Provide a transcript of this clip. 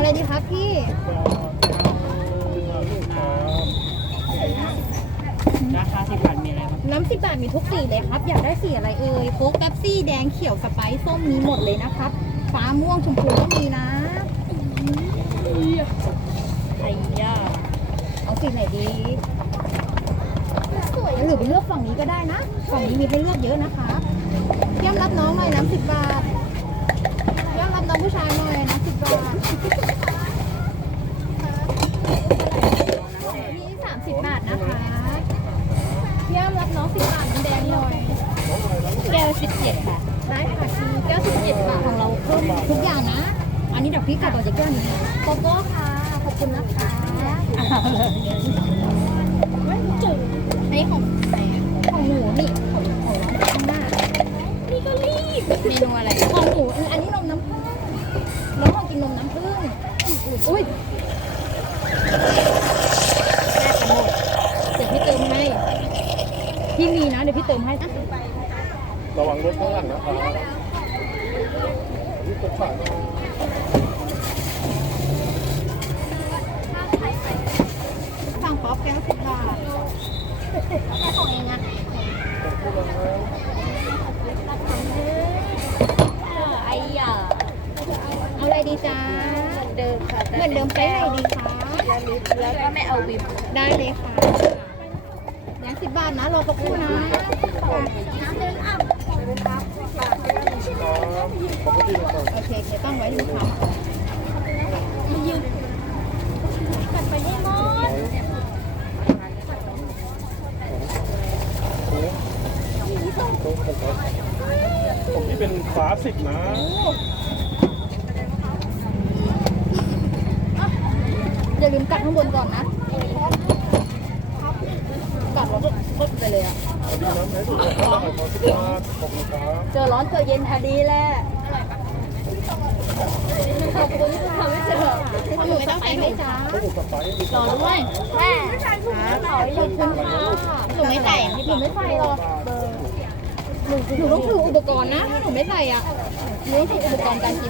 อะไรดีคะพี่ราคาสิบบาทมีอะไรครับน้ำสิบบาทมีทุกสีเลยครับ อยากได้สีอะไรเอ่ยโค้กแป๊บซี่แดงเขียวสไปซ์ส้มมีหมดเลยนะครับ ฟ้าม่วงชมพูก็มีนะไอ้ย่าเอาสีไหนดีหรือไปเลือกฝั่งนี้ก็ได้นะ ฝั่งนี้มีให้เลือกเยอะนะคะเยี่ยมรับน้องหน่อยน้ำสิบบาทเยี่ยมรับน้องผู้ชาย สามสิบบาทนะคะเยี่ยมรับน้องสิบบาทน้ำแดงหน่อย แก้วสิบเจ็ดค่ะได้ค่ะทีแก้วสิบเจ็ดบาทของเราเพิ่มทุกอย่างนะ อันนี้เดี๋ยวพี่กัดต่อจากแก้วนี้โกโก้ค่ะ ขอบคุณนะคะไม่จุดอันนี้ของใครอะของหนูนี่ของของน้องข้างหน้านี่ก็รีบ เมนูอะไร ของหนูอันนี้นมน้ำผึ้งน้องของกินนมน้ำผึ้งอุ้ย แรกกันหมด เดี๋ยวพี่เติมให้ พี่มีนะ เดี๋ยวพี่เติมให้นะระวังรถข้างหลังนะครับนี่กดฝาหน่อยสั่งป๊อปแก้วสิบบาทแค่ของเองอะขอบคุณนะครับไอ้ย่าเอาอะไรดีจ้าเดิมค่ะเหมือนเดิมไปไหนดีคะแล้วลิฟแล้วก็ไม่เอาวิมได้เลยค่ะยังสิ บบาทนะรอสักครู่นะครับขอบคุณที่มาฟังโอเคเตั้งไว้ลูกค้ากัดไปให้หมดตรงผมครับผมที่เป็นฟ้าสิบนะอย่าลืมกัดข้างบนก่อนนะ กัดแล้วก็ปึ๊บไปเลยอะ ดีน้ำไหนถูกกว่าขอบคุณครับขอบคุณครับ เจอร้อนเจอเย็นพอดีแหละขอบคุณค่ะไม่เจอของหนูไม่ต้องไปไหมจ๊ะเขาถูกกับไฟรอด้วยแม่ขอให้ขอบคุณค่ะหนูไม่ใส่หนูไม่ใส่หรอกหนูหนูต้องถืออุปกรณ์นะ ถ้าหนูไม่ใส่อะหนูต้องถืออุปกรณ์การกิน